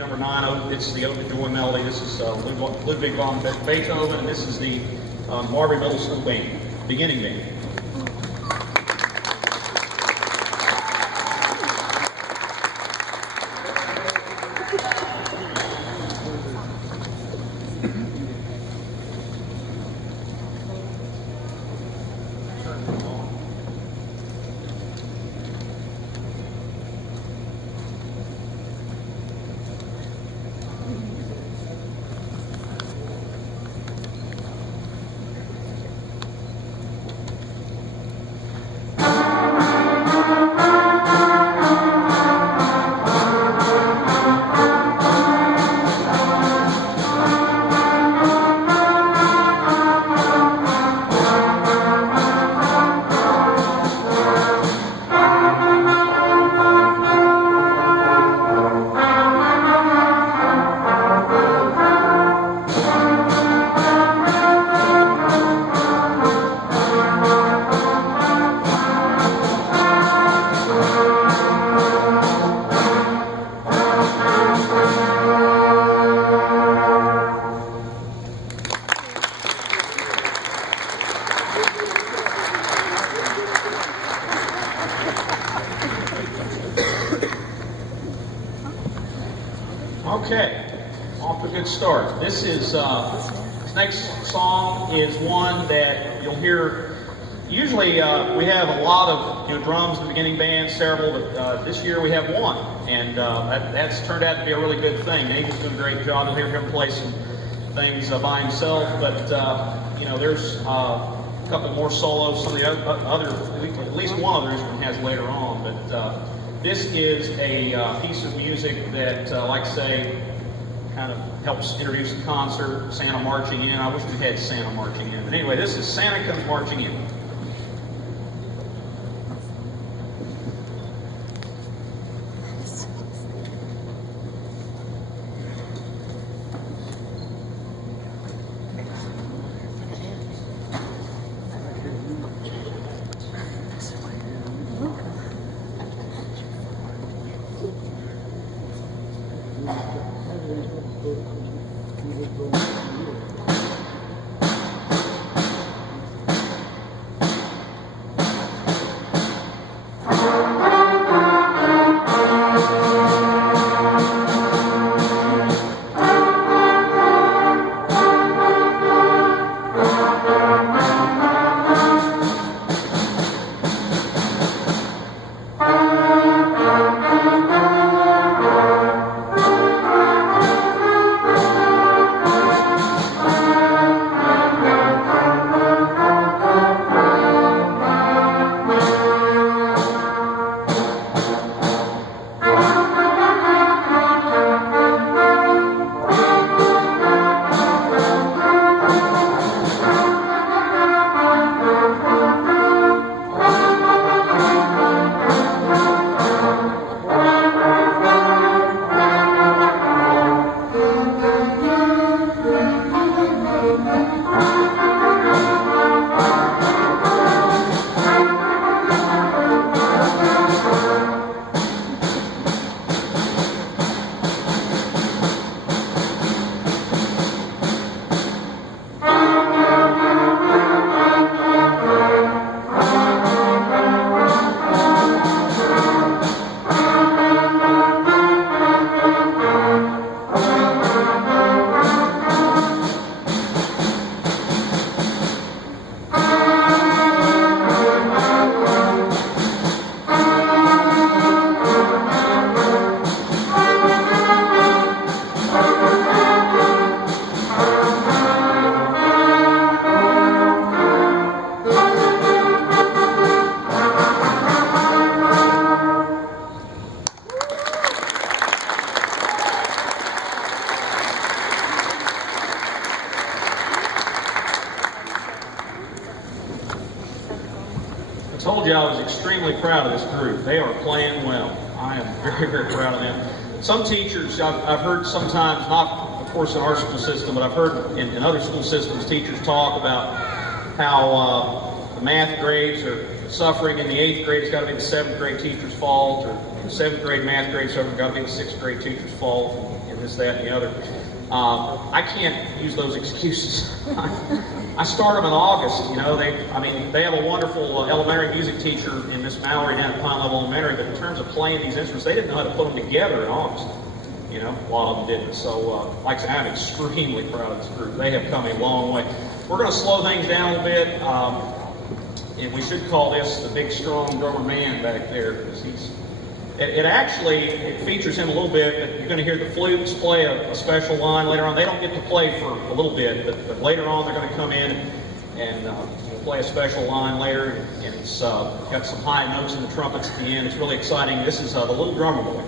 number 9. It's the Ode to Joy melody. This is Ludwig von Beethoven, and this is the Marbury Middle School band, beginning band. Okay, off to a good start. This next song is one that you'll hear. Usually we have a lot of drums in the beginning band, several, but this year we have one, and that's turned out to be a really good thing. Nathan's doing a great job. You'll hear him play some things by himself, but there's a couple more solos. Some of the other, at least one other instrument has later on, but this is a piece of music that, like I say, kind of helps introduce the concert, Santa marching in. I wish we had Santa marching in. But anyway, this is Santa Comes Marching In. I told you I was extremely proud of this group. They are playing well. I am very, very proud of them. Some teachers, I've heard sometimes, not of course in our school system, but I've heard in other school systems, teachers talk about how the math grades are suffering in the 8th grade, it's got to be the 7th grade teacher's fault, or in the 7th grade math grade suffering, it's got to be the 6th grade teacher's fault, and this, that, and the other. I can't use those excuses. I start them in August. You know, they have a wonderful elementary music teacher in Miss Mallory down at Pine Level Elementary, but in terms of playing these instruments, they didn't know how to put them together in August. You know, a lot of them didn't. So, like I said, I'm extremely proud of this group. They have come a long way. We're going to slow things down a little bit, and we should call this the big, strong drummer man back there, because it features him a little bit, but you're going to hear the flutes play a special line later on. They don't get to play for a little bit, but later on they're going to come in and play a special line later, and it's got some high notes in the trumpets at the end. It's really exciting. This is the Little Drummer Boy.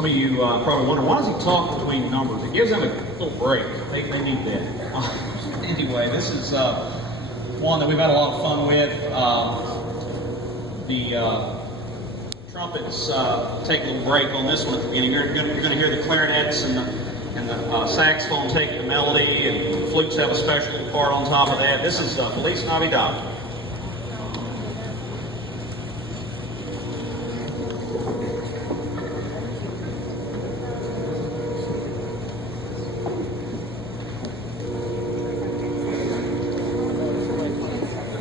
Some of you probably wonder, why does he talk between numbers? It gives them a little break. They need that. Anyway, this is one that we've had a lot of fun with. The trumpets take a little break on this one at the beginning. You're going to hear the clarinets and the saxophone take the melody, and the flutes have a special part on top of that. This is Feliz Navidad.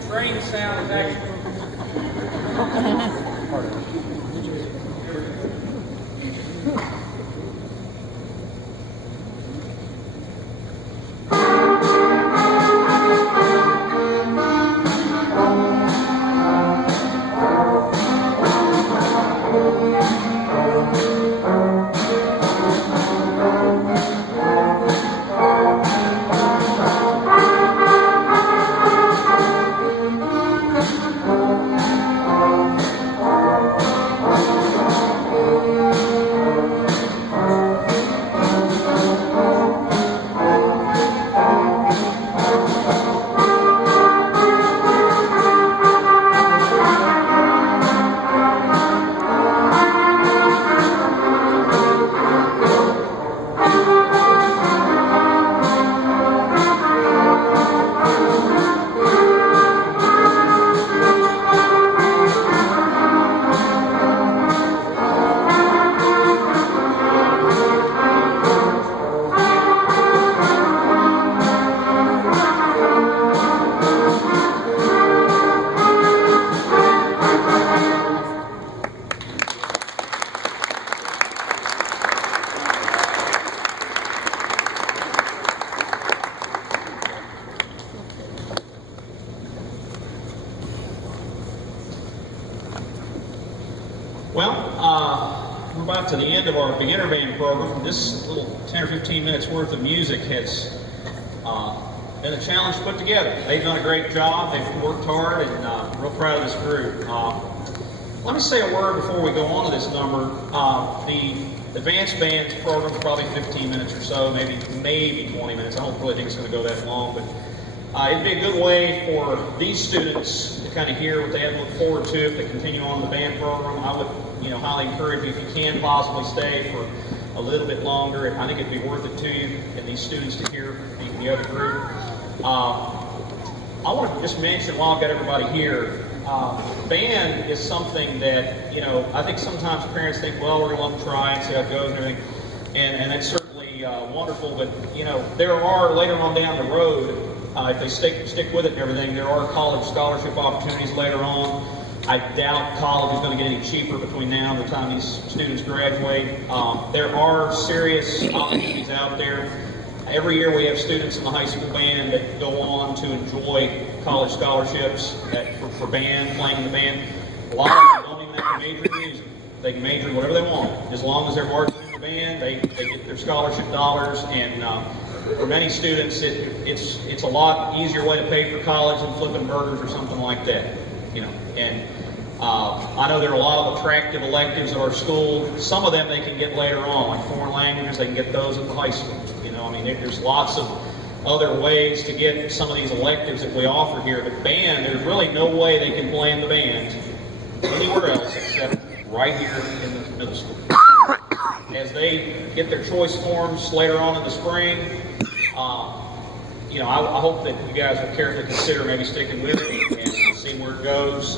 Train sound is actually Well, we're about to the end of our beginner band program. This little 10 or 15 minutes worth of music has been a challenge to put together. They've done a great job. They've worked hard, and real proud of this group. Let me say a word before we go on to this number. The advanced bands program is probably 15 minutes or so, maybe 20 minutes. I don't really think it's going to go that long, but it'd be a good way for these students to kind of hear what they have to look forward to if they continue on the band program. I would, highly encourage you, if you can possibly stay for a little bit longer. I think it'd be worth it to you and these students to hear the other group. I want to just mention while I've got everybody here, band is something that, I think sometimes parents think, well, we're going to try and see how it goes and everything, and that's certainly wonderful, but, there are, later on down the road, if they stick with it and everything, there are college scholarship opportunities later on. I doubt college is going to get any cheaper between now and the time these students graduate. There are serious opportunities out there. Every year we have students in the high school band that go on to enjoy college scholarships for band, playing in the band. A lot of them don't even have to major in music. They can major in whatever they want. As long as they're marching in the band, they get their scholarship dollars. And for many students, it's a lot easier way to pay for college than flipping burgers or something like that. And I know there are a lot of attractive electives at our school. Some of them they can get later on, like foreign languages. They can get those at the high school. There's lots of other ways to get some of these electives that we offer here. But band, there's really no way they can play in the band anywhere else except right here in the middle school. As they get their choice forms later on in the spring, I hope that you guys will carefully consider maybe sticking with it and see where it goes.